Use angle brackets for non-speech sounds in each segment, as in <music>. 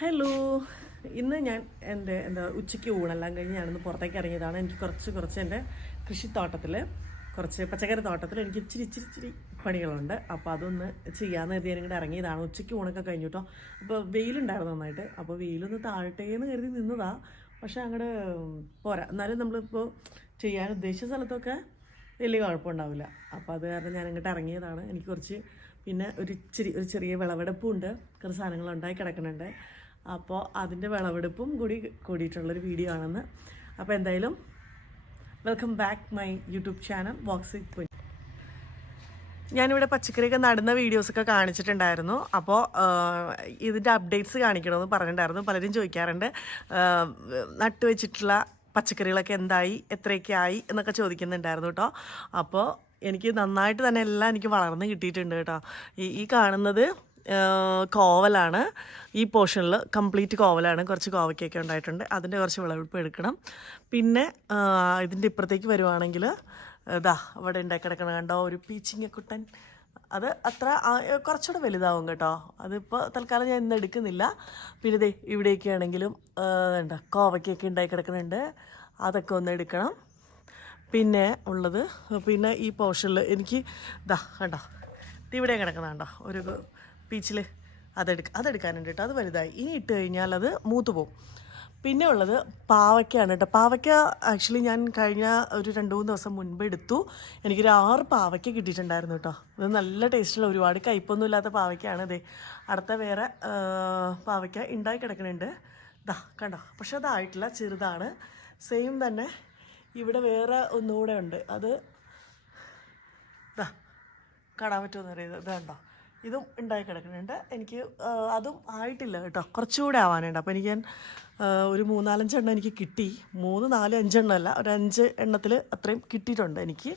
Hello. ഇന്ന് ഞാൻ എന്റെ എന്താ ഉച്ചയ്ക്ക് ഊണെല്ലാം കഴിഞ്ഞ് ഞാനൊന്ന് പുറത്തേക്ക് ഇറങ്ങിയതാണ്. എനിക്ക് കുറച്ച് കുറച്ച് എന്റെ കൃഷിത്തോട്ടത്തിൽ കുറച്ച് പച്ചക്കറി തോട്ടത്തിൽ എനിക്ക് ഇച്ചിരി ഇച്ചിരി ഇച്ചിരി പണികളുണ്ട്. അപ്പോൾ അതൊന്ന് ചെയ്യാമെന്ന് കരുതി ഞാൻ ഇങ്ങോട്ട് ഇറങ്ങിയതാണ്. ഉച്ചയ്ക്ക് ഊണൊക്കെ കഴിഞ്ഞു കേട്ടോ അപ്പോൾ വെയിലുണ്ടായിരുന്നു നന്നായിട്ട്. അപ്പോൾ വെയിലൊന്ന് താഴട്ടേന്ന് കരുതി നിന്നതാ. പക്ഷേ അങ്ങോട്ട് പോരാ. എന്നാലും നമ്മളിപ്പോൾ ചെയ്യാൻ ഉദ്ദേശിച്ച സ്ഥലത്തൊക്കെ വലിയ കുഴപ്പമുണ്ടാവില്ല. അപ്പോൾ അത് കാരണം ഞാൻ ഇങ്ങോട്ട് ഇറങ്ങിയതാണ്. എനിക്ക് കുറച്ച് പിന്നെ ഒരു ഇച്ചിരി ഒരു ചെറിയ വിളവെടുപ്പും ഉണ്ട് കുറച്ച് സാധനങ്ങൾ ഉണ്ടായി കിടക്കുന്നുണ്ട്. അപ്പോൾ അതിന്റെ വിളവെടുപ്പും കൂടി കൂടിയിട്ടുള്ളൊരു വീഡിയോ ആണെന്ന്. അപ്പോൾ എന്തായാലും welcome back my YouTube channel vox കുഞ്ഞ് ഞാനിവിടെ പച്ചക്കറിയൊക്കെ നടുന്ന വീഡിയോസൊക്കെ കാണിച്ചിട്ടുണ്ടായിരുന്നു. അപ്പോൾ ഇതിന്റെ അപ്ഡേറ്റ്സ് കാണിക്കണമെന്ന് പറഞ്ഞിട്ടുണ്ടായിരുന്നു. പലരും ചോദിക്കാറുണ്ട് നട്ടുവെച്ചിട്ടുള്ള പച്ചക്കറികളൊക്കെ എന്തായി എത്രയൊക്കെ ആയി എന്നൊക്കെ ചോദിക്കുന്നുണ്ടായിരുന്നു കേട്ടോ. അപ്പോൾ എനിക്ക് നന്നായിട്ട് തന്നെ എല്ലാം എനിക്ക് വളർന്ന് കിട്ടിയിട്ടുണ്ട് കേട്ടോ. ഈ കാണുന്നത് കോവലാണ്. ഈ പോർഷനിൽ കംപ്ലീറ്റ് കോവലാണ്. കുറച്ച് കോവയ്ക്കൊക്കെ ഉണ്ടായിട്ടുണ്ട്. അതിന്റെ കുറച്ച് വിളവെടുപ്പ് എടുക്കണം. പിന്നെ ഇതിന്റെ ഇപ്പുറത്തേക്ക് വരുവാണെങ്കിൽ ഇതാ അവിടെ ഉണ്ടാക്കി കിടക്കണം കണ്ടോ? ഒരു പീച്ചിങ്ങക്കുട്ടൻ. അത് അത്ര കുറച്ചുകൂടെ വലുതാവും കേട്ടോ. അതിപ്പോൾ തൽക്കാലം ഞാൻ ഇന്ന് എടുക്കുന്നില്ല. പിന്നെ ദേ ഇവിടെയൊക്കെ ആണെങ്കിലും എന്താ കോവയ്ക്കൊക്കെ ഉണ്ടായി കിടക്കുന്നുണ്ട് അതൊക്കെ ഒന്ന് എടുക്കണം. പിന്നെ ഉള്ളത് പിന്നെ ഈ പോർഷനിൽ എനിക്ക് ഇതാ കണ്ടോ? ഇവിടെ കിടക്കുന്ന കണ്ടോ? ഒരു പീച്ചിൽ അതെടുക്ക അതെടുക്കാനുണ്ട് കേട്ടോ അത് വലുതായി. ഇനി ഇട്ട് കഴിഞ്ഞാൽ അത് മൂത്ത് പോകും പിന്നെ ഉള്ളത് പാവയ്ക്കാണ് കേട്ടോ പാവയ്ക്ക ആക്ച്വലി ഞാൻ കഴിഞ്ഞ ഒരു രണ്ട് മൂന്ന് ദിവസം മുൻപ് എടുത്തു. എനിക്കൊരു ആറ് പാവയ്ക്ക കിട്ടിയിട്ടുണ്ടായിരുന്നു കേട്ടോ ഇത് നല്ല ടേസ്റ്റുള്ള ഒരുപാട് കയ്പൊന്നും ഇല്ലാത്ത പാവയ്ക്കാണ് അതെ അടുത്ത വേറെ പാവയ്ക്ക ഉണ്ടായി കിടക്കണുണ്ട്. ഇതാ കണ്ടോ? പക്ഷെ അതായിട്ടില്ല ചെറുതാണ്. സെയിം തന്നെ. ഇവിടെ വേറെ ഒന്നുകൂടെ ഉണ്ട്. അത് ഇതാ കാണാൻ പറ്റുമെന്ന് അറിയുന്നത് ഇതുണ്ടോ ഇതും ഉണ്ടായി കിടക്കുന്നുണ്ട്. എനിക്ക് അതും ആയിട്ടില്ല കേട്ടോ. കുറച്ചുകൂടെ ആവാനുണ്ട്. അപ്പോൾ എനിക്ക് ഞാൻ ഒരു മൂന്നാലഞ്ചെണ്ണം എനിക്ക് കിട്ടി. മൂന്ന് നാല് അഞ്ചെണ്ണം അല്ല ഒരു അഞ്ച് എണ്ണത്തിൽ അത്രയും കിട്ടിയിട്ടുണ്ട് എനിക്ക്.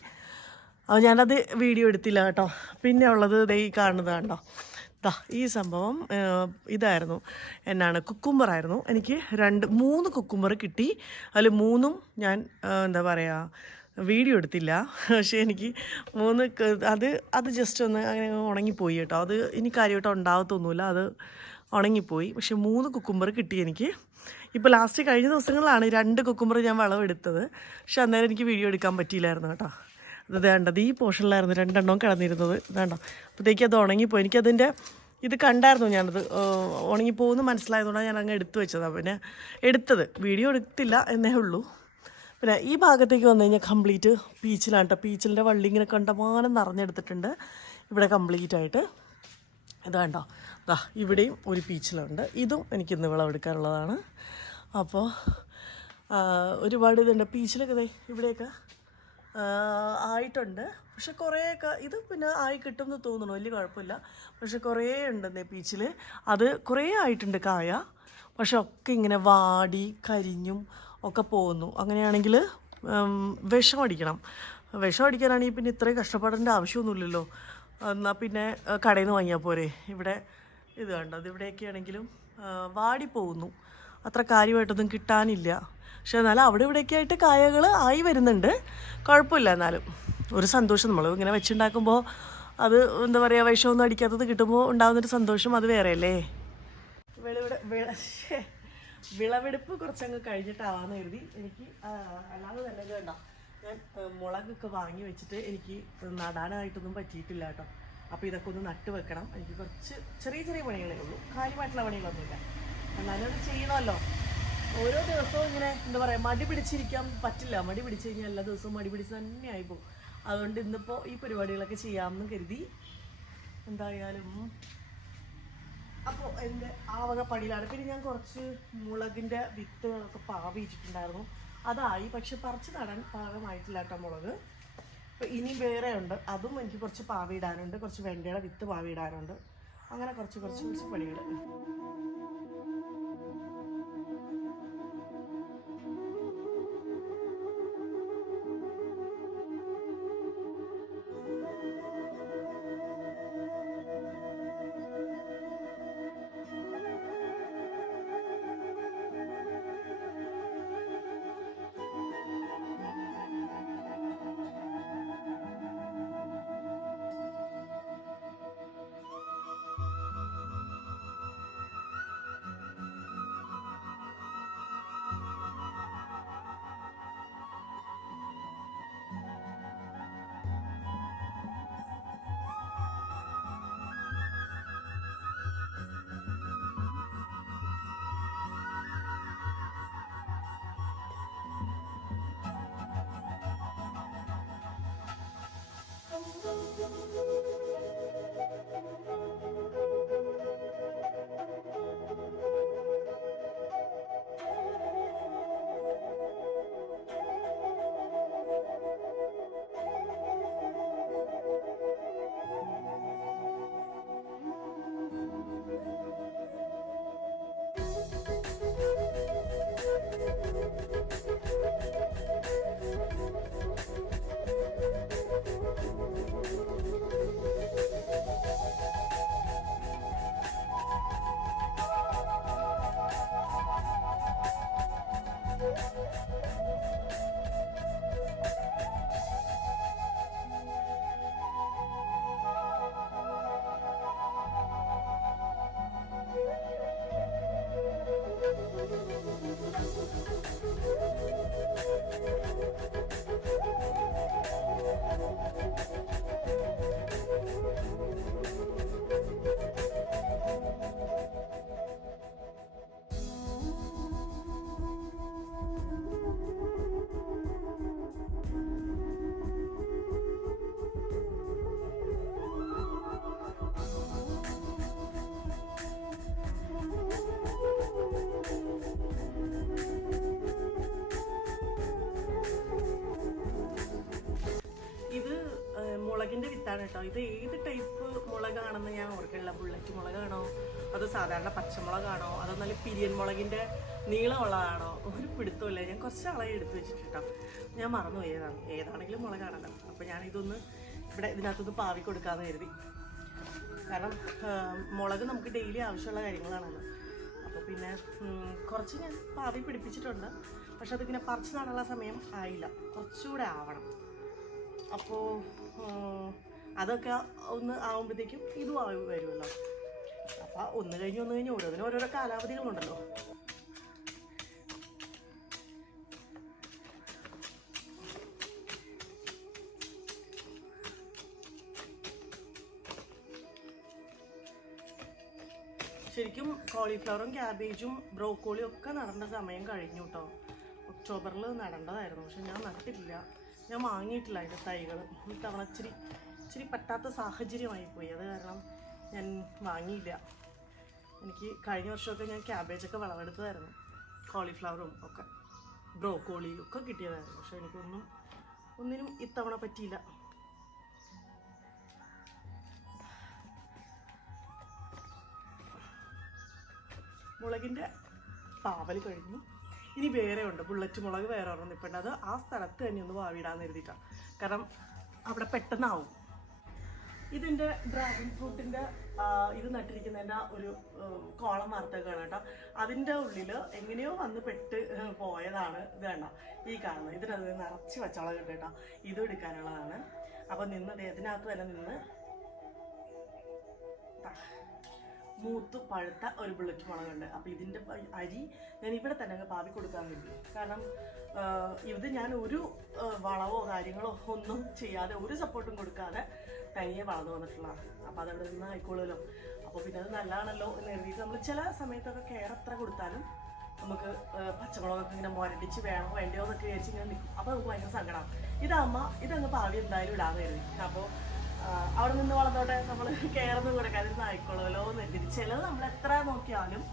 അപ്പോൾ ഞാനത് വീഡിയോ എടുത്തില്ല കേട്ടോ. പിന്നെ ഉള്ളത് ദേ ഈ കാണുന്നത് കണ്ടോ ദാ ഈ സംഭവം ഇതായിരുന്നു. എന്നാണ് കുക്കുംബറായിരുന്നു എനിക്ക് രണ്ട് മൂന്ന് കുക്കുംബർ കിട്ടി. അതിൽ മൂന്നും ഞാൻ എന്താ പറയുക വീഡിയോ എടുത്തില്ല. പക്ഷേ എനിക്ക് മൂന്ന് അത് അത് ജസ്റ്റ് ഒന്ന് അങ്ങനെ അങ്ങ് ഉണങ്ങിപ്പോയി കേട്ടോ. അത് ഇനി കാര്യമായിട്ട് ഉണ്ടാകത്തൊന്നുമില്ല. അത് ഉണങ്ങിപ്പോയി. പക്ഷെ മൂന്ന് കുക്കുംബർ കിട്ടി എനിക്ക്. ഇപ്പോൾ ലാസ്റ്റ് കഴിഞ്ഞ ദിവസങ്ങളിലാണ് രണ്ട് കുക്കുംബർ ഞാൻ വളവെടുത്തത് പക്ഷെ അന്നേരം എനിക്ക് വീഡിയോ എടുക്കാൻ പറ്റിയില്ലായിരുന്നു കേട്ടോ. അത് വേണ്ടത് ഈ പോർഷനിലായിരുന്നു രണ്ടെണ്ണവും കിടന്നിരുന്നത്. വേണ്ട. അപ്പോഴത്തേക്ക് അത് ഉണങ്ങിപ്പോയി. എനിക്കതിന്റെ ഇത് കണ്ടായിരുന്നു ഞാനത്. ഉണങ്ങിപ്പോകുമെന്ന് മനസ്സിലായതുകൊണ്ടാണ് ഞാൻ അങ്ങ് എടുത്തു വെച്ചതാണ് പിന്നെ എടുത്തത്. വീഡിയോ എടുത്തില്ല എന്നേ ഉള്ളൂ. പിന്നെ ഈ ഭാഗത്തേക്ക് വന്നു കഴിഞ്ഞാൽ കംപ്ലീറ്റ് പീച്ചിലാണ് കേട്ടോ പീച്ചിലിന്റെ വള്ളി ഇങ്ങനെ കണ്ടമാനം നിറഞ്ഞെടുത്തിട്ടുണ്ട്. ഇവിടെ കംപ്ലീറ്റ് ആയിട്ട്. ഇതാണ്ടോ ദാ ഇവിടെയും ഒരു പീച്ചിലുണ്ട് ഇതും എനിക്കിന്ന് വിളവെടുക്കാനുള്ളതാണ്. അപ്പോൾ ഒരുപാട് ഇതുണ്ട്. പീച്ചിലൊക്കെ ദേ ഇവിടെയൊക്കെ ആയിട്ടുണ്ട്. പക്ഷെ കുറേയൊക്കെ ഇത് പിന്നെ ആയി കിട്ടും എന്ന് തോന്നുന്നു. വലിയ കുഴപ്പമില്ല. പക്ഷെ കുറേ ഉണ്ടെന്നേ പീച്ചിൽ അത് കുറേ ആയിട്ടുണ്ട് കായ. പക്ഷെ ഒക്കെ ഇങ്ങനെ വാടി കരിഞ്ഞും ഒക്കെ പോകുന്നു. അങ്ങനെയാണെങ്കിൽ വിഷം അടിക്കണം. വിഷം അടിക്കാനാണെങ്കിൽ പിന്നെ ഇത്രയും കഷ്ടപ്പെടേണ്ട ആവശ്യമൊന്നുമില്ലല്ലോ. എന്നാൽ പിന്നെ കടയിൽ നിന്ന് വാങ്ങിയാൽ പോരെ. ഇവിടെ ഇത് കണ്ടോ? ഇത് ഇവിടെയൊക്കെ ആണെങ്കിലും വാടിപ്പോകുന്നു അത്ര കാര്യമായിട്ടൊന്നും കിട്ടാനില്ല. പക്ഷെ എന്നാലും അവിടെ ഇവിടെയൊക്കെ ആയിട്ട് കായകൾ ആയി വരുന്നുണ്ട്. കുഴപ്പമില്ല എന്നാലും. ഒരു സന്തോഷം നമ്മൾ ഇങ്ങനെ വെച്ചുണ്ടാക്കുമ്പോൾ അത് എന്താ പറയുക വിഷമൊന്നും അടിക്കാത്തത് കിട്ടുമ്പോൾ ഉണ്ടാകുന്നൊരു സന്തോഷം അത് വേറെയല്ലേ? വെളിവിടെ വിള ശ്ശേ. വിളവെടുപ്പ് കുറച്ചങ്ങ് കഴിഞ്ഞിട്ടാവാന്ന് കരുതി. എനിക്ക് അല്ലാതെ തന്നെ വേണ്ട ഞാൻ മുളകൊക്കെ വാങ്ങി വെച്ചിട്ട് എനിക്ക് നടാനായിട്ടൊന്നും പറ്റിയിട്ടില്ല കേട്ടോ. അപ്പോൾ ഇതൊക്കെ ഒന്ന് നട്ട് വെക്കണം. എനിക്ക് കുറച്ച് ചെറിയ ചെറിയ പണികളേ ഉള്ളൂ. കാര്യമായിട്ടുള്ള പണികളൊന്നുമില്ല. എന്നാലും അത് ചെയ്യണമല്ലോ. ഓരോ ദിവസവും ഇങ്ങനെ എന്താ പറയുക മടി പിടിച്ചിരിക്കാൻ പറ്റില്ല. മടി പിടിച്ച് കഴിഞ്ഞാൽ എല്ലാ ദിവസവും മടി പിടിച്ച് തന്നെ ആയിപ്പോവും അതുകൊണ്ട് ഇന്നിപ്പോൾ ഈ പരിപാടികളൊക്കെ ചെയ്യാമെന്ന് കരുതി. എന്തായാലും അപ്പോൾ എന്റെ ആ വക പണിയിലാണ്. പിന്നെ ഞാൻ കുറച്ച് മുളകിന്റെ വിത്തുകളൊക്കെ പാവിച്ചിട്ടുണ്ടായിരുന്നു. അതായി. പക്ഷെ പറിച്ച് നടാൻ പാകമായിട്ടില്ല കേട്ടോ മുളക്. അപ്പോൾ ഇനി വേറെ ഉണ്ട്. അതും എനിക്ക് കുറച്ച് പാവിയിടാനുണ്ട് കുറച്ച് വെണ്ടയുടെ വിത്ത് പാവിയിടാനുണ്ട് അങ്ങനെ കുറച്ച് കുറച്ച് കുറച്ച് പണികൾ Thank you. മുളകിന്റെ കേട്ടോ ഇത് ഏത് ടൈപ്പ് മുളകാണെന്ന് ഞാൻ ഓർക്കില്ല ബുള്ളറ്റ് മുളകാണോ? അതോ സാധാരണ പച്ചമുളകാണോ? അതോ നല്ല പിരിയൻ മുളകിന്റെ നീളമുള്ളതാണോ ഒരു പിടുത്തമില്ല ഞാൻ കുറച്ച് അളവ് എടുത്ത് വെച്ചിട്ട് കേട്ടോ ഞാൻ മറന്നു ഏതാണ്? ഏതാണെങ്കിലും മുളകാണല്ലോ. അപ്പോൾ ഞാൻ ഇതൊന്ന് ഇവിടെ ഇതിനകത്തൊന്ന് പാവി കൊടുക്കാമെന്ന് കരുതി. കാരണം മുളക് നമുക്ക് ഡെയിലി ആവശ്യമുള്ള കാര്യങ്ങളാണല്ലോ. അപ്പോൾ പിന്നെ കുറച്ച് ഞാൻ പാവി പിടിപ്പിച്ചിട്ടുണ്ട്. പക്ഷെ അതിങ്ങനെ പറിച്ചു നടാനുള്ള സമയം ആയില്ല. കുറച്ചുകൂടെ ആവണം. അപ്പോൾ അതൊക്കെ ഒന്ന് ആവുമ്പോഴത്തേക്കും ഇതും ആയി വരുമല്ലോ. അപ്പോൾ ഒന്ന് കഴിഞ്ഞ് ഒന്ന് കഴിഞ്ഞ് അതിന് ഓരോരോ കാലാവധികളുണ്ടല്ലോ. ശരിക്കും കോളിഫ്ലവറും ക്യാബേജും ബ്രോക്കോളിയും ഒക്കെ നടേണ്ട സമയം കഴിഞ്ഞു കേട്ടോ ഒക്ടോബറിൽ നടേണ്ടതായിരുന്നു പക്ഷെ ഞാൻ നട്ടിട്ടില്ല ഞാൻ വാങ്ങിയിട്ടില്ല അതിന്റെ തൈകൾ ഇത്തവണ ഇച്ചിരി ഇച്ചിരി പറ്റാത്ത സാഹചര്യമായി പോയി. അത് കാരണം ഞാൻ വാങ്ങിയില്ല. എനിക്ക് കഴിഞ്ഞ വർഷമൊക്കെ ഞാൻ ക്യാബേജൊക്കെ വിളവെടുത്തതായിരുന്നു കോളിഫ്ലവറും ഒക്കെ. ബ്രോക്കോളിയും ഒക്കെ കിട്ടിയതായിരുന്നു. പക്ഷെ എനിക്കൊന്നും ഒന്നിനും ഇത്തവണ പറ്റിയില്ല. മുളകിന്റെ പാവൽ കഴിഞ്ഞു. ഇനി വേറെ ഉണ്ട്. ബുള്ളറ്റ് മുളക് വേറെ ഒരെണ്ണം നിൽപ്പുണ്ട് അത് ആ സ്ഥലത്ത് തന്നെ ഒന്ന് വാവിടാന്ന് എഴുതിയിട്ടാണ് കാരണം അവിടെ പെട്ടെന്നാവും. ഇതിന്റെ ഡ്രാഗൺ ഫ്രൂട്ടിന്റെ ഇത് നട്ടിരിക്കുന്നതിന്റെ ഒരു കോളം കോളം വാർത്തകളാണ് കേട്ടോ. അതിന്റെ ഉള്ളിൽ എങ്ങനെയോ വന്ന് പെട്ട് പോയതാണ് ഇത് കേട്ടോ ഈ കാണുന്നത്. ഇതിനത് നിറച്ച് വെച്ചോളം കേട്ടോ. ഇതും എടുക്കാനുള്ളതാണ്. അപ്പൊ നിന്ന് ഇതിനകത്ത് തന്നെ നിന്ന് മൂത്ത് പഴുത്ത ഒരു ബുള്ളറ്റ് മുളകുണ്ട്. അപ്പോൾ ഇതിന്റെ പ- അരി ഞാൻ ഇവിടെ തന്നെ പാവി കൊടുക്കാൻ വേണ്ടി. കാരണം ഇത് ഞാൻ ഒരു വളവോ കാര്യങ്ങളോ ഒന്നും ചെയ്യാതെ ഒരു സപ്പോർട്ടും കൊടുക്കാതെ തനിയെ വളർന്നു വന്നിട്ടുള്ളതാണ് അപ്പോൾ അതവിടെ നിന്ന് ആയിക്കോളുമല്ലോ. അപ്പോൾ പിന്നെ അത് നല്ലതാണല്ലോ എന്ന് കരുതിയിട്ട് നമ്മൾ ചില സമയത്തൊക്കെ കെയർ എത്ര കൊടുത്താലും നമുക്ക് പച്ചമുളകൊക്കെ ഇങ്ങനെ മുരടിച്ച് വേണോ വേണ്ടയോ എന്നൊക്കെ വിചാരിച്ച് ഇങ്ങനെ നിൽക്കും അപ്പോൾ നമുക്ക് ഭയങ്കര സങ്കടമാണ് ഇതമ്മ ഇതങ്ങ് ഭാവി എന്തായാലും ഇടാന്ന് കരുതി. അപ്പോൾ അവിടെ നിന്ന് വളർന്നോട്ടെ നമ്മൾ കെയർ ഒന്നും കൊടുക്കാതിരുന്ന് ആയിക്കോളുമല്ലോ എന്ന് കരുതി ചിലത് നമ്മൾ എത്ര നോക്കിയാലും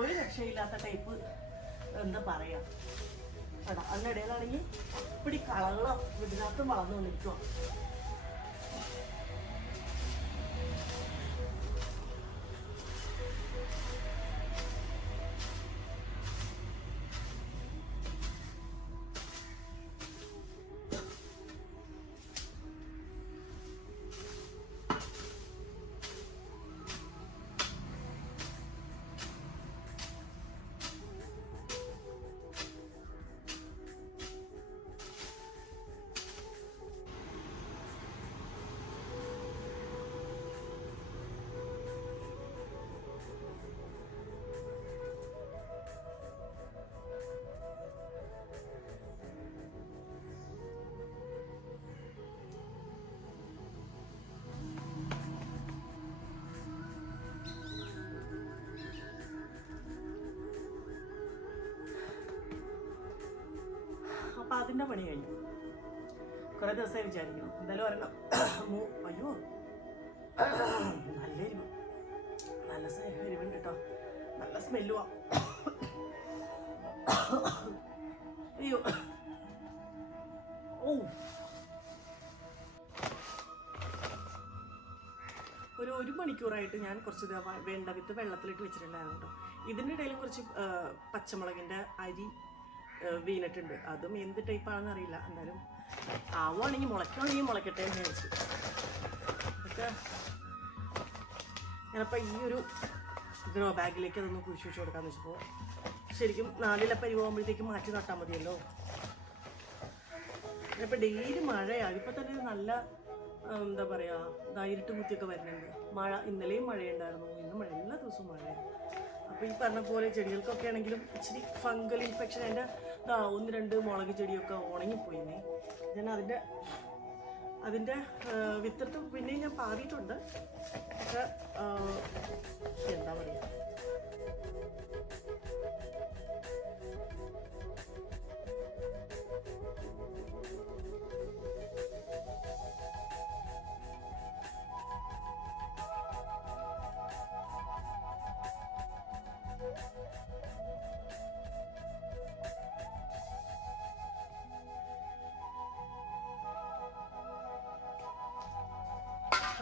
ഒരു രക്ഷയില്ലാത്ത ടൈപ്പ് എന്താ പറയാ. കേട്ടോ? അതിനിടയിലാണെങ്കിൽ ഇപ്പിടി കളകളോ ഇതിനകത്ത് വളർന്നു നിൽക്കുക അതിന്റെ പണി കഴിഞ്ഞു. കുറേ ദിവസമായി വിചാരിക്കുന്നു. എന്തായാലും ഒരെണ്ണം അയ്യോ. നല്ല എരിവ്. നല്ല എരിവുണ്ട് കേട്ടോ നല്ല സ്മെല്ലുവാ. അയ്യോ. ഓ ഒരു ഒരു മണിക്കൂറായിട്ട് ഞാൻ കുറച്ച് വേണ്ട വിത്ത് വെള്ളത്തിലിട്ട് വെച്ചിട്ടുണ്ടായിരുന്നു കേട്ടോ ഇതിന്റെ ഇടയിൽ കുറച്ച് പച്ചമുളകിന്റെ അരി വീണിട്ടുണ്ട്. അതും എന്ത് ടൈപ്പാണെന്ന് അറിയില്ല. എന്തായാലും ആവുകയാണെങ്കിൽ മുളയ്ക്കുകയാണെങ്കിൽ മുളയ്ക്കട്ടെ എന്ന് വിചാരിച്ചു. ഒക്കെ ഞാനപ്പോൾ ഈ ഒരു ഗ്രോ ബാഗിലേക്ക് അതൊന്ന് കുഴിച്ച് വെച്ച് കൊടുക്കാമെന്ന് വെച്ചപ്പോൾ ശരിക്കും നാലിലെ പരിവാകുമ്പോഴത്തേക്ക് മാറ്റി നട്ടാൽ മതിയല്ലോ. ഇപ്പം ഡെയിലി മഴയാണ്. ഇപ്പൊ തന്നെ നല്ല എന്താ പറയാ ദാ ഇരുട്ട് കുത്തിയൊക്കെ വരുന്നുണ്ട്. മഴ ഇന്നലെയും മഴയുണ്ടായിരുന്നു. ഇന്നും മഴ എല്ലാ ദിവസവും മഴയാണ്. അപ്പൊ ഈ പറഞ്ഞ പോലെ ചെടികൾക്കൊക്കെ ആണെങ്കിലും ഇച്ചിരി ഫംഗൽ ഇൻഫെക്ഷൻ അതിന്റെ ദാ ഒന്ന് രണ്ട് മുളക് ചെടിയൊക്കെ ഉണങ്ങിപ്പോയിന്നെ. ഞാൻ അതിന്റെ അതിന്റെ വിത്തെടുത്ത് പിന്നെയും ഞാൻ പാറിയിട്ടുണ്ട്. പക്ഷെ എന്താ പറയുക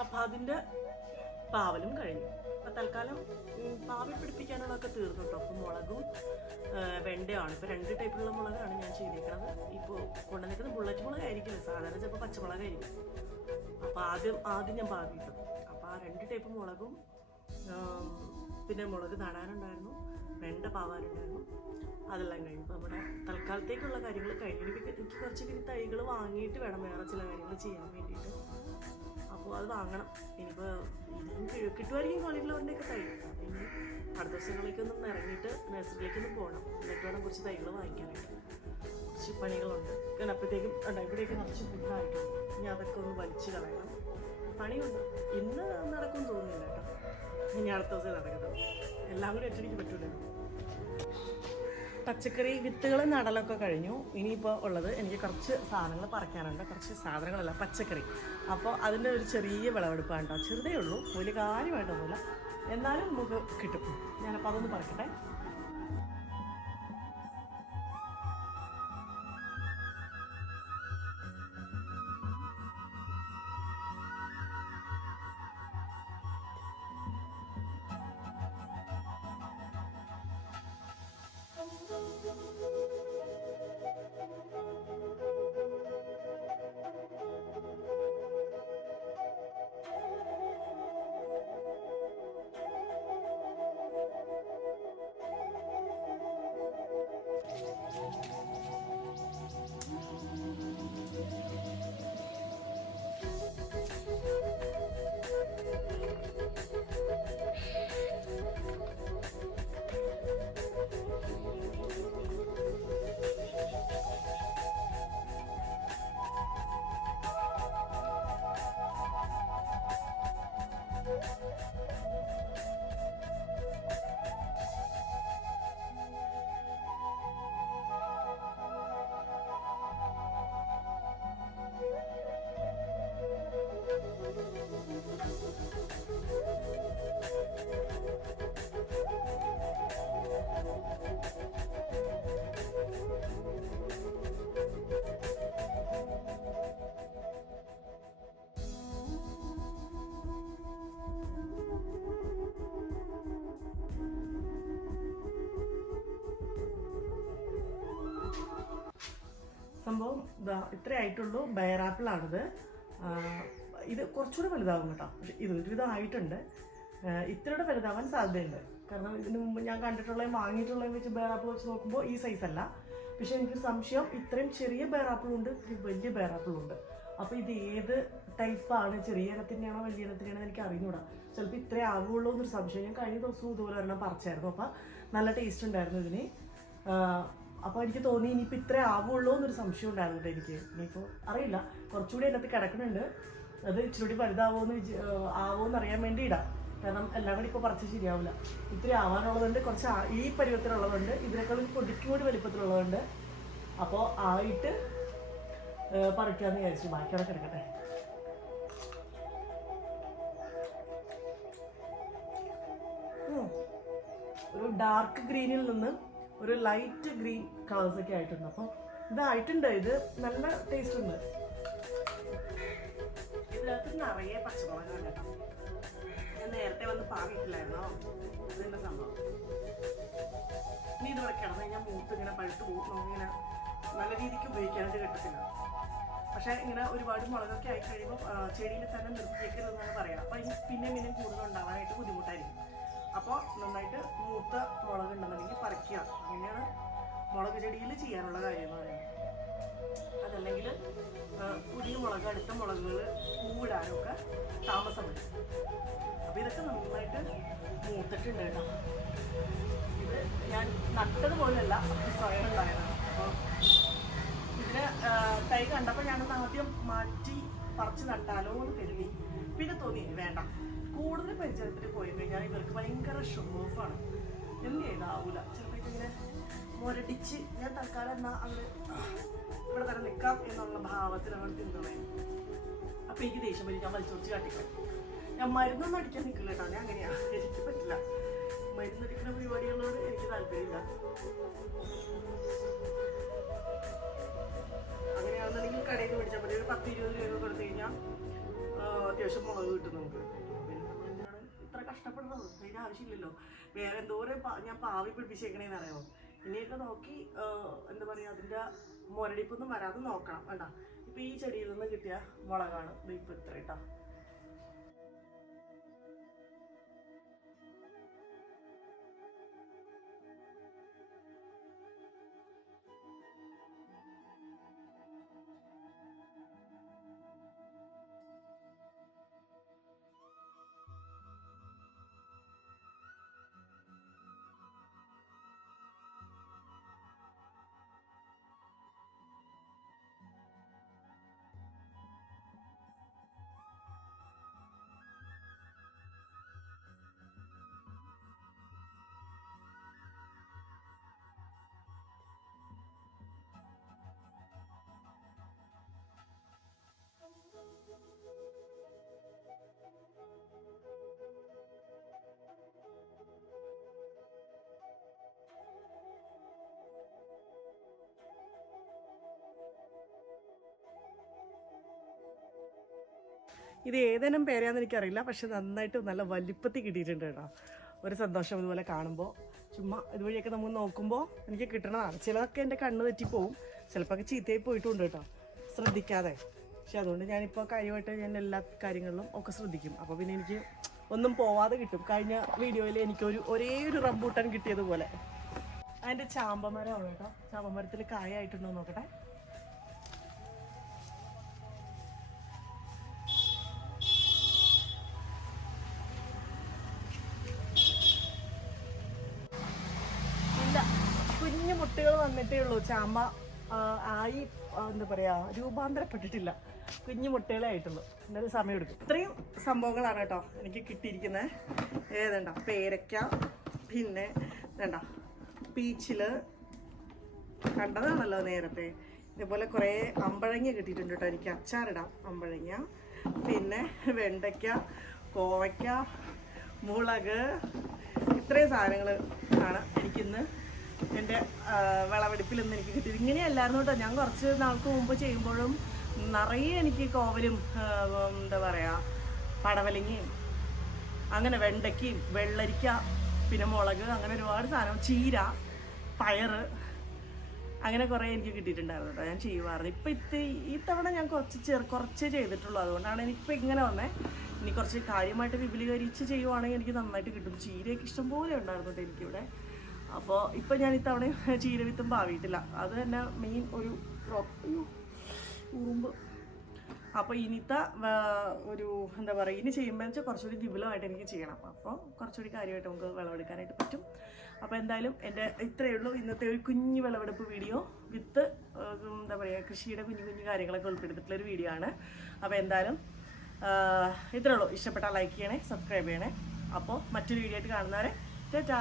അപ്പം പാവലും കഴിഞ്ഞു. അപ്പം തൽക്കാലം പാവൽ പാവി പിടിപ്പിക്കാനുള്ളതൊക്കെ തീർന്നു കേട്ടോ അപ്പം മുളകും വെണ്ടയാണ്. ഇപ്പൊ രണ്ട് ടൈപ്പിലുള്ള മുളകാണ് ഞാൻ ചെയ്തേക്കുന്നത് ഇപ്പോൾ കൊണ്ടുവന്നിരിക്കുന്നത് ബുള്ളറ്റ് മുളകായിരിക്കില്ല? സാധാരണ ചിലപ്പോൾ പച്ചമുളകായിരിക്കും. അപ്പോൾ ആദ്യം ആദ്യം ഞാൻ പാവിട്ടു അപ്പോൾ ആ രണ്ട് ടൈപ്പ് മുളകും പിന്നെ മുളക് നടാനുണ്ടായിരുന്നു. വെണ്ട പാവാനുണ്ടായിരുന്നു. അതെല്ലാം കഴിഞ്ഞു. അപ്പോൾ നമ്മുടെ തൽക്കാലത്തേക്കുള്ള കാര്യങ്ങൾ കഴിഞ്ഞു. എനിക്ക് കുറച്ച് പിന്നെ തൈകൾ വാങ്ങിയിട്ട് വേണം വേറെ ചില കാര്യങ്ങൾ ചെയ്യാൻ വേണ്ടിയിട്ട്. അപ്പോൾ അത് വാങ്ങണം. ഇനിയിപ്പോൾ ഇനിയും കി- കിട്ടുമായിരിക്കും കോളിഫ്ലവറിന്റെ ഒക്കെ തൈ ഇനി അടുത്ത ദിവസങ്ങളിലേക്കൊന്നും ഇറങ്ങിയിട്ട് നഴ്സറിയിലേക്കൊന്നും പോകണം എന്നിട്ട് വേണം കുറച്ച് തൈകൾ വാങ്ങിക്കാനായിട്ട്. കുറച്ച് പണികളുണ്ട്. കാരണം അപ്പോഴത്തേക്കും ഇവിടെയൊക്കെ കുറച്ച് ഫുഡായിട്ടുണ്ട്. ഇനി അതൊക്കെ ഒന്ന് വലിച്ചു കളയണം. പണിയുണ്ട്. ഇന്ന് നടക്കും തോന്നുന്നില്ല കേട്ടോ. ഇനി അടുത്ത ദിവസം നടക്കട്ടെ എല്ലാം കൂടി ഒറ്റയ്ക്ക് പറ്റൂലല്ലോ. പച്ചക്കറി വിത്തുകൾ നടലൊക്കെ കഴിഞ്ഞു. ഇനിയിപ്പോൾ ഉള്ളത് എനിക്ക് കുറച്ച് സാധനങ്ങൾ പറിക്കാനുണ്ട്. കുറച്ച് സാധനങ്ങളല്ല പച്ചക്കറി. അപ്പോൾ അതിന്റെ ഒരു ചെറിയ വിളവെടുപ്പാണ് കേട്ടോ. ചെറുതേ ഉള്ളൂ വലിയ കാര്യമായിട്ടൊന്നുമില്ല. എന്നാലും നമുക്ക് കിട്ടും. ഞാനപ്പോൾ അതൊന്ന് പറിക്കട്ടെ. സംഭവം ഇതാ ഇത്രേ ആയിട്ടുള്ളൂ. ബയറാപ്പിളാണിത് ഇത് കുറച്ചുകൂടെ വലുതാകും കേട്ടോ. ഇത് ഒരുവിധം ആയിട്ടുണ്ട് ഇത്രയുടെ വലുതാവാൻ സാധ്യതയുണ്ട്. കാരണം ഇതിന് മുമ്പ് ഞാൻ കണ്ടിട്ടുള്ളതും വാങ്ങിയിട്ടുള്ളതും വെച്ച് ബയറാപ്പിൾ വെച്ച് നോക്കുമ്പോൾ ഈ സൈസ് അല്ല. പക്ഷെ എനിക്ക് സംശയം ഇത്രയും ചെറിയ ബയറാപ്പിളുണ്ട് ഇത്രയും വലിയ ബയറാപ്പിളുണ്ട് അപ്പോൾ ഇത് ഏത് ടൈപ്പാണ് ചെറിയ ഇനത്തിന്റെയാണോ വലിയ ഇനത്തിന്റെയാണോ എനിക്ക് അറിഞ്ഞൂടാ. ചിലപ്പോൾ ഇത്രേ ആവുള്ളൂ എന്നൊരു സംശയം. ഞാൻ കഴിഞ്ഞ ദിവസവും ഇതുപോലെ ഒരെണ്ണം പറിച്ചായിരുന്നു. അപ്പോൾ നല്ല ടേസ്റ്റ് ഉണ്ടായിരുന്നു ഇതിന്. അപ്പോൾ എനിക്ക് തോന്നി ഇനിയിപ്പോൾ ഇത്രേ ആവുള്ളൂ എന്നൊരു സംശയം ഉണ്ടായിരുന്നു എനിക്ക്. ഇനിയിപ്പോൾ അറിയില്ല. കുറച്ചുകൂടി അതിനകത്ത് കിടക്കുന്നുണ്ട്. അത് ഇച്ചിരി വലുതാവോ എന്ന് ആവോ എന്ന് അറിയാൻ വേണ്ടി ഇടാം കാരണം എല്ലാം കൂടി ഇപ്പോൾ പറച്ച് ശരിയാവില്ല. ഇത്തിരി ആവാനുള്ളതുണ്ട്. കുറച്ച് ഈ പരുവത്തിലുള്ളതുണ്ട്. ഇതിനേക്കാളും പൊടിക്കും വലിപ്പത്തിലുള്ളതുണ്ട്. അപ്പോൾ ആയിട്ട് പറിക്കാമെന്ന് വിചാരിച്ചു. ബാക്കിയുള്ള കിടക്കട്ടെ. ഒരു ഡാർക്ക് ഗ്രീനിൽ നിന്ന് ഒരു ലൈറ്റ് ഗ്രീൻ കളേഴ്സൊക്കെ ആയിട്ടുണ്ട്. അപ്പോൾ ഇതായിട്ടുണ്ട് ഇത് നല്ല ടേസ്റ്റ് ഉണ്ട്. സംഭവം? ഇങ്ങനെ നല്ല രീതിക്ക് ഉപയോഗിക്കാനായിട്ട് കിട്ടത്തില്ല. പക്ഷേ ഇങ്ങനെ ഒരുപാട് മുളകൊക്കെ ആയി കഴിയുമ്പോൾ ചെടിയിൽ തന്നെ നിർത്തിയേക്കരുതെന്നാണ് പറയാം. അപ്പോൾ പിന്നെ പിന്നെ കൂടുതൽ ഉണ്ടാവാനായിട്ട് ബുദ്ധിമുട്ടായിരിക്കും. അപ്പോൾ നന്നായിട്ട് മൂത്ത മുളക് ഉണ്ടെന്നുണ്ടെങ്കിൽ പറിക്കുക. അങ്ങനെയാണ് മുളക് ചെടിയിൽ ചെയ്യാനുള്ള കാര്യം പറയുന്നത് അതല്ലെങ്കിൽ പുതിയ മുളക് അടുത്ത മുളകുകൾ പൂവിടാനൊക്കെ താമസമുണ്ട്. അപ്പോൾ ഇതൊക്കെ നന്നായിട്ട് മൂത്തിട്ടുണ്ട് കേട്ടോ. ഇത് ഞാൻ നട്ടത് പോലെയല്ല സ്വയം ഉണ്ടായതാണ്. അപ്പോൾ ഇതിന് തൈ കണ്ടപ്പോൾ ഞാൻ ആദ്യം മാറ്റി പറിച്ച് നട്ടാലോ എന്ന് കരുതി. പിന്നെ തോന്നി വേണ്ട. കൂടുതൽ പരിചയത്തിൽ പോയി കഴിഞ്ഞാൽ ഇവർക്ക് ഭയങ്കര ഷോ ഓഫാണ് എന്ത് ചെയ്താവൂല ചിലപ്പോൾ ഇങ്ങനെ മുരടിച്ച് ഞാൻ തൽക്കാലം എന്നാ അങ്ങ് ഇവിടെ തന്നെ നിൽക്കാം എന്നുള്ള ഭാവത്തിൽ അവർ തിന്നുവേ അപ്പൊ എനിക്ക് ദേഷ്യം വരും. ഞാൻ വലിച്ചോടിച്ച് കാട്ടിക്കാം. ഞാൻ മരുന്നൊന്നും അടിക്കാൻ നിൽക്കില്ല കേട്ടോ. ഞാൻ അങ്ങനെയാ. എനിക്ക് പറ്റില്ല. മരുന്നടിക്കുന്ന പരിപാടികളോട് എനിക്ക് താല്പര്യമില്ല. അങ്ങനെയാണെന്നുണ്ടെങ്കിൽ കടയിൽ നിന്ന് മേടിച്ചാൽ മതി. ഒരു പത്ത് ഇരുപത് രൂപ കൊടുത്തു കഴിഞ്ഞാൽ അത്യാവശ്യം മുളക് കിട്ടും നമുക്ക്. ഇത്ര കഷ്ടപ്പെടുന്നത് അതിന് ആവശ്യമില്ലല്ലോ. വേറെ എന്തോരം ഞാൻ പാവി പിടിപ്പിച്ചേക്കണേന്ന് അറിയാമോ ഇനിയൊക്കെ നോക്കി എന്താ പറയുക അതിന്റെ മുരടിപ്പൊന്നും വരാതെ നോക്കണം. വേണ്ട. ഇപ്പം ഈ ചെടിയിൽ നിന്ന് കിട്ടിയ മുളകാണ്. ഇപ്പം ഇത്ര കേട്ടോ. ഇത് ഏതെങ്കിലും പേരാന്ന് എനിക്കറിയില്ല. പക്ഷെ നന്നായിട്ട് നല്ല വലിപ്പത്തിൽ കിട്ടിയിട്ടുണ്ട് കേട്ടോ. ഒരു സന്തോഷം ഇതുപോലെ കാണുമ്പോൾ ചുമ്മാ ഇതുവഴിയൊക്കെ നമ്മൾ നോക്കുമ്പോൾ എനിക്ക് കിട്ടണതാണ്. ചിലതൊക്കെ എന്റെ കണ്ണ് തെറ്റിപ്പോവും ചിലപ്പോൾ ചീത്തയായി പോയിട്ടുണ്ട് കേട്ടോ. ശ്രദ്ധിക്കാതെ. പക്ഷെ അതുകൊണ്ട് ഞാനിപ്പോൾ കാര്യമായിട്ട് ഞാൻ എല്ലാ കാര്യങ്ങളിലും ഒക്കെ ശ്രദ്ധിക്കും. അപ്പോൾ പിന്നെ എനിക്ക് ഒന്നും പോവാതെ കിട്ടും. കഴിഞ്ഞ വീഡിയോയിൽ എനിക്കൊരു ഒരേ ഒരു റംബൂട്ടൻ കിട്ടിയതുപോലെ. അതിന്റെ ചാമ്പമരമാണ് കേട്ടോ. ചാമ്പമരത്തിൽ കായ ആയിട്ടുണ്ടോ നോക്കട്ടെ. വന്നിട്ടേ ഉള്ളൂ. ചാമ്പ ആയി എന്താ പറയാ രൂപാന്തരപ്പെട്ടിട്ടില്ല. കുഞ്ഞു മുട്ടകളെ ആയിട്ടുള്ളൂ എന്തായാലും സമയം എടുക്കും ഇത്രയും സംഭവങ്ങളാണ് കേട്ടോ എനിക്ക് കിട്ടിയിരിക്കുന്നത് ഏതണ്ട പേരയ്ക്ക പിന്നെ വേണ്ട. പീച്ചിൽ കണ്ടതാണല്ലോ നേരത്തെ. ഇതേപോലെ കുറേ അമ്പഴങ്ങ കിട്ടിയിട്ടുണ്ട് കേട്ടോ എനിക്ക്. അച്ചാറിടാം അമ്പഴങ്ങ. പിന്നെ വെണ്ടയ്ക്ക കോവയ്ക്ക മുളക് ഇത്രയും സാധനങ്ങൾ ആണ് എനിക്കിന്ന് എന്റെ വിളവെടുപ്പിൽ നിന്ന് എനിക്ക് കിട്ടിയത് ഇങ്ങനെയല്ലായിരുന്നു കേട്ടോ. ഞാൻ കുറച്ച് നാൾക്ക് മുമ്പ് ചെയ്യുമ്പോഴും നിറയെ എനിക്ക് കോവലും എന്താ പറയുക പടവലങ്ങയും അങ്ങനെ വെണ്ടയ്ക്കയും വെള്ളരിക്ക പിന്നെ മുളക് അങ്ങനെ ഒരുപാട് സാധനം ചീര പയറ് അങ്ങനെ കുറേ എനിക്ക് കിട്ടിയിട്ടുണ്ടായിരുന്നു കേട്ടോ. ഞാൻ ചെയ്യുമായിരുന്നു. ഇപ്പം ഇത്തി ഈ തവണ ഞാൻ കുറച്ച് ചെറു കുറച്ചേ ചെയ്തിട്ടുള്ളൂ. അതുകൊണ്ടാണ് എനിക്കിപ്പോൾ ഇങ്ങനെ വന്നേ. ഇനി കുറച്ച് കാര്യമായിട്ട് വിപുലീകരിച്ച് ചെയ്യുവാണെങ്കിൽ എനിക്ക് നന്നായിട്ട് കിട്ടും. ചീരയൊക്കെ ഇഷ്ടംപോലെ ഉണ്ടായിരുന്നു കേട്ടോ എനിക്കിവിടെ. അപ്പോൾ ഇപ്പം ഞാൻ ഇത്തവണ <laughs> ചീരവിത്തും പാവിയിട്ടില്ല. അത് തന്നെ മെയിൻ ഒരു ഉറുമ്പ്. അപ്പോൾ ഇനിത്തെ ഒരു എന്താ പറയുക ഇനി ചെയ്യുമ്പോൾ വെച്ചാൽ കുറച്ചുകൂടി വിപുലമായിട്ട് എനിക്ക് ചെയ്യണം. അപ്പോൾ കുറച്ചുകൂടി കാര്യമായിട്ട് നമുക്ക് വിളവെടുക്കാനായിട്ട് പറ്റും. അപ്പോൾ എന്തായാലും എന്റെ ഇത്രയേ ഉള്ളൂ ഇന്നത്തെ ഒരു കുഞ്ഞു വിളവെടുപ്പ് വീഡിയോ. വിത്ത് എന്താ പറയുക കൃഷിയുടെ കുഞ്ഞു കുഞ്ഞു കാര്യങ്ങളൊക്കെ ഉൾപ്പെടുത്തിയിട്ടുള്ളൊരു വീഡിയോ ആണ്. അപ്പോൾ എന്തായാലും ഇത്രയേ ഉള്ളൂ. ഇഷ്ടപ്പെട്ടാൽ ലൈക്ക് ചെയ്യണേ സബ്സ്ക്രൈബ് ചെയ്യണേ. അപ്പോൾ മറ്റൊരു വീഡിയോ ആയിട്ട് കാണുന്നവരെ ടാറ്റാ.